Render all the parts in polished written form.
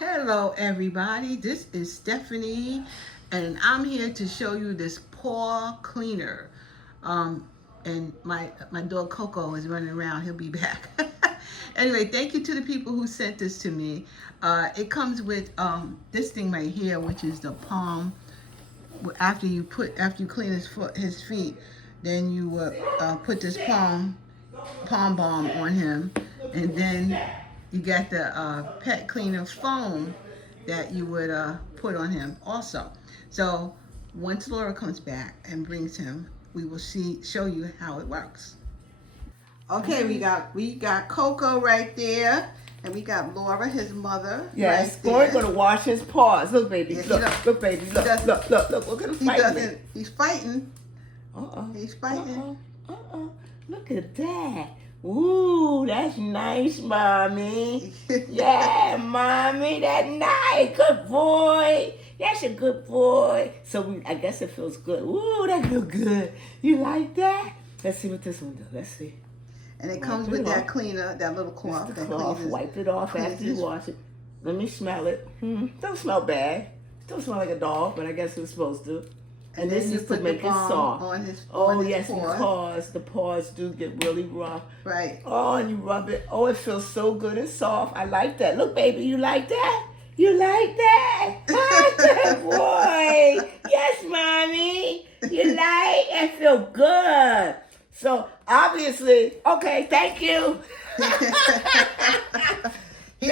Hello everybody, this is Stephanie and I'm here to show you this paw cleaner. And my dog Coco is running around, he'll be back. Anyway, thank you to the people who sent this to me. It comes with this thing right here, which is the palm. After you clean his feet, then you put this palm balm on him, and then you got the pet cleaner foam that you would put on him also. So once Laura comes back and brings him, we will show you how it works. Okay, we got Coco right there, and we got Laura, his mother. Yes, right Laura's gonna wash his paws. Look, baby, Yeah, look, baby, look. Look at him fighting. He's fighting. Uh-oh. He's fighting. Look at that. Ooh, that's nice, mommy. Yeah, mommy, that's nice. Good boy. That's a good boy. So I guess it feels good. Ooh, that feels good. You like that? Let's see what this one does. Let's see. And it comes with that cleaner, that little cloth. The cloth. Wipe it off after you wash it. Let me smell it. Don't smell bad. Don't smell like a dog, but I guess it's supposed to. And this is to make it soft. Yes, because the paws do get really rough. Right. Oh, and you rub it. Oh, it feels so good and soft. I like that. Look, baby, you like that? You like that? Oh, good boy. Yes, mommy. You like? It feel good. So obviously, okay, thank you. He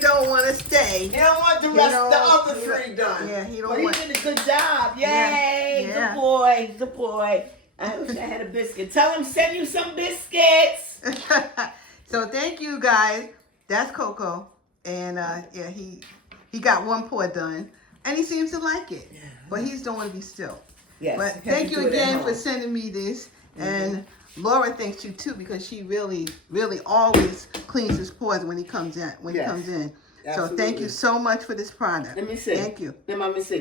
don't want to stay. He don't want the rest of the other three done. Yeah, he don't but want. He did a good job. Yay, yeah. Good boy. I wish I had a biscuit. Tell him send you some biscuits. So thank you guys. That's Coco, and yeah, he got one paw done, and he seems to like it. Yeah. But he just don't want to be still. Yes. But thank you again for sending me this, and Laura thanks you too, because she really always cleans his paws when he comes in. Absolutely. So thank you so much for this product. Let me see. Thank you. Let me see.